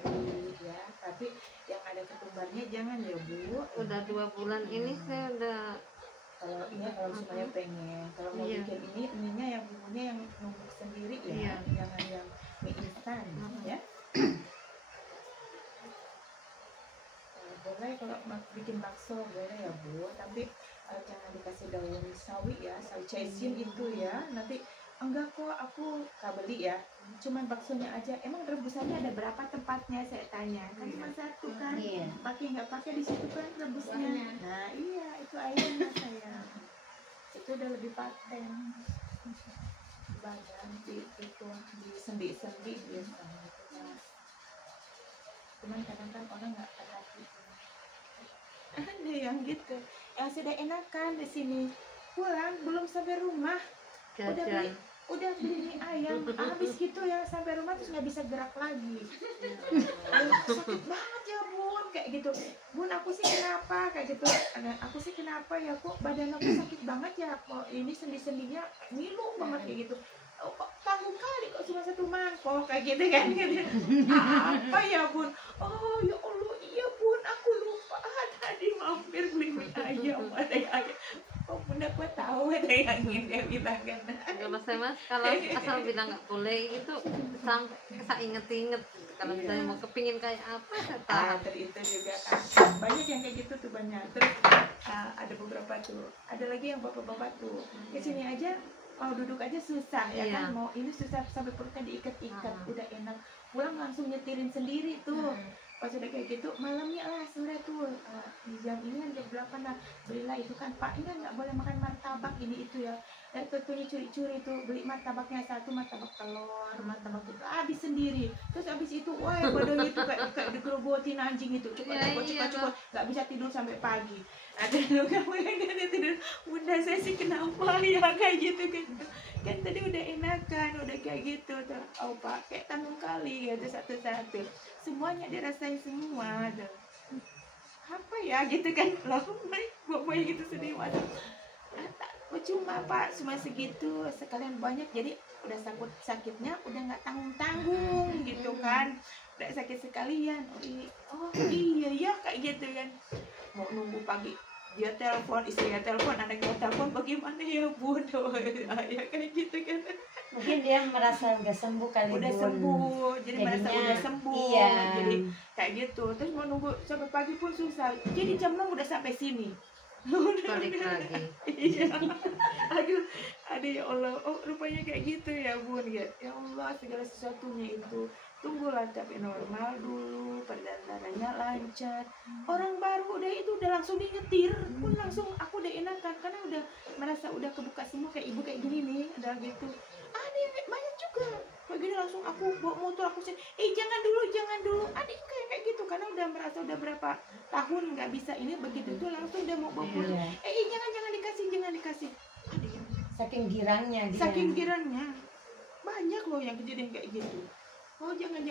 ya, tapi yang ada ketumbarnya jangan ya bu. Udah 2 bulan ini saya udah Kalau semuanya pengen, kalau mau Iya. bikin ini ininya yang bumbunya yang numbuk sendiri ya, Iya. jangan yang mie instan ya. Boleh kalau bikin bakso boleh ya bu, tapi jangan dikasih daun sawi ya, sawi caisin itu ya. Nanti enggak kok aku beli ya, cuman baksonya aja. Emang rebusannya ada berapa tempatnya saya tanya, kan cuma satu kan. Iya. Pakai nggak pakai di situ kan rebusnya. Banyak. Nah iya itu ayamnya saya, itu udah lebih paten. Badan di sendi biasanya. Cuman kadang kan orang nggak perhatian. Ada yang gitu, yang sudah enakan di sini, pulang belum sampai rumah jajan. udah beli mie ayam habis gitu ya, sampai rumah terus nggak bisa gerak lagi. Sakit banget ya bun, kayak gitu. Bun aku sih kenapa kayak gitu, aku sih kenapa ya kok badan aku sakit banget ya, kok ini sendi-sendinya ngilu banget kayak gitu. Oh, kok tanggung kali kok cuma 1 mangkok kayak gitu kan gitu. Apa ya bun? Oh ya Allah iya bun, aku lupa tadi mampir beli mie ayam ada yang oh bunda kok tahu ada yang ingin dia bilang kan. Kalau saya mas, kalau asal bilang nggak boleh itu sampai saya inget-inget. Kalau misalnya mau kepingin kayak apa, saya tahu. Itu juga kan banyak yang kayak gitu tuh, banyak. Terus ada beberapa tuh, ada lagi yang bapak-bapak tuh kesini aja mau duduk aja susah ya kan, mau ini susah sampai perutnya diikat-ikat. Udah enak pulang langsung nyetirin sendiri tuh. Pas udah kayak gitu malamnya sore tuh di jam ini kan jam 8 lah, belilah itu kan pak, ini nggak boleh makan martabak ini itu ya. Dan tentunya curi-curi tuh beli martabaknya satu, martabak telur, martabak itu habis sendiri. Terus habis itu wah badannya itu kayak digerogotin anjing itu, cukup nggak bisa tidur sampai pagi. Ada kamu yang dia tidur, bunda saya sih kenapa ya kayak gitu kan tadi udah enakan udah kayak gitu tuh. Oh pak kayak tanggung kali gitu satu-satu semuanya dirasain semua tuh. Apa ya gitu kan, loh bapak gitu sedih banget. Cuma pak cuma segitu sekalian banyak, jadi udah sakitnya udah nggak tanggung gitu kan, udah sakit sekalian. Oh iya ya kayak gitu kan, mau nunggu pagi dia telepon, istrinya telepon, anaknya telepon, bagaimana ya bun, ya kayak gitu kan. Mungkin dia merasa udah sembuh kali Udah Bun. sembuh, jadi merasa Jadinya, udah sembuh, iya. jadi kayak gitu. Terus mau nunggu sampai pagi pun susah, jadi jam 6 udah sampai sini. Balik lagi. Iya. Aduh ya Allah, oh rupanya kayak gitu ya bun ya. Ya Allah segala sesuatunya itu tunggulah tapi normal dulu, perjalanannya lancar. Orang baru udah itu udah langsung dinyetir pun langsung aku udah enakan karena udah merasa udah kebuka semua kayak ibu kayak gini nih, udah gitu. Ada yang banyak juga kayak gini langsung aku bawa motor aku sih, jangan dulu adik kayak gitu karena udah merasa udah berapa tahun nggak bisa ini begitu tuh langsung udah mau bawa motor. Jangan dikasih adik Saking girangnya dia. saking girangnya banyak loh yang kejadian kayak gitu. Oh jangan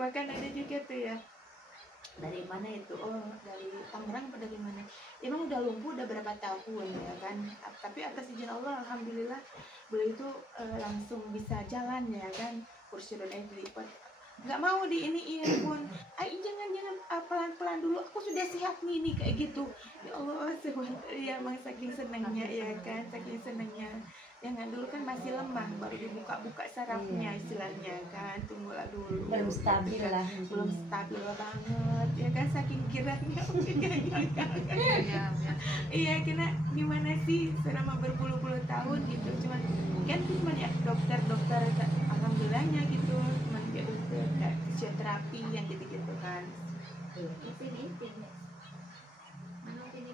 bahkan ada juga tuh ya, dari mana itu, oh dari Tangerang atau dari mana, emang udah lumpuh udah berapa tahun ya kan, tapi atas izin Allah alhamdulillah beliau itu langsung bisa jalan ya kan, kursi rodanya dilipat, nggak mau di iniin pun, jangan pelan-pelan dulu, aku sudah sehat nih kayak gitu. Ya Allah ya emang saking senangnya ya kan, saking senangnya. Jangan dulu kan masih lemah, baru dibuka-buka sarafnya istilahnya kan, tunggulah dulu. Belum stabil lah. Belum stabil banget ya kan, saking kiranya. Iya kena gimana sih selama berpuluh-puluh tahun gitu, cuman kan cuma ya dokter alhamdulillahnya gitu, cuman kayak dokter kayak fisioterapi yang gitu-gitu kan. Ini. Mana ini?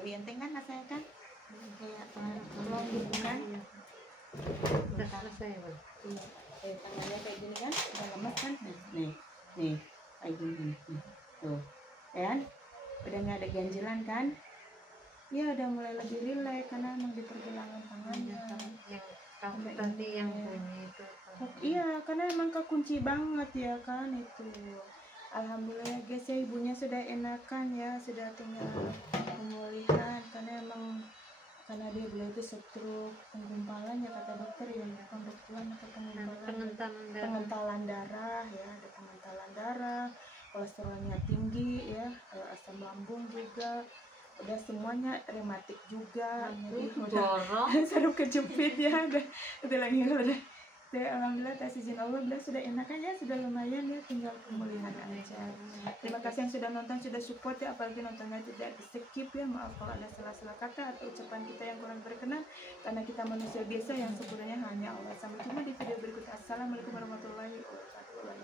lebih enteng kan rasanya kan, kayak plong gitu kan. Udah selesai Bang. Iya, tangannya kayak gini kan, udah lemas kan, nih kayak gini, nih. Tuh, kan, udah nggak ada ganjilan kan, ya udah mulai lebih rileks karena emang di pergelangan tangannya. Yang kamu tadi yang bunyi itu. Iya, karena emang kekunci banget ya kan itu. Alhamdulillah guys ya, ibunya sudah enakan ya, sudah tinggal pemulihan karena emang karena dia beliau itu stroke, penggumpalan ya kata dokter ya, bukan kebetulan atau pengentalan darah ya, ada pengentalan darah, kolesterolnya tinggi ya, asam lambung juga, udah semuanya rematik juga, jadi udah seru kejepit ya, udah lagi udah. Alhamdulillah atas izin Allah beliau sudah enakan ya, sudah lumayan ya, tinggal pemulihan aja. Terima kasih yang sudah nonton, sudah support ya, apalagi nontonnya tidak di skip ya, maaf kalau ada salah-salah kata atau ucapan kita yang kurang berkenan, karena kita manusia biasa yang sebenarnya hanya Allah. Sampai jumpa di video berikutnya. Assalamualaikum warahmatullahi wabarakatuh.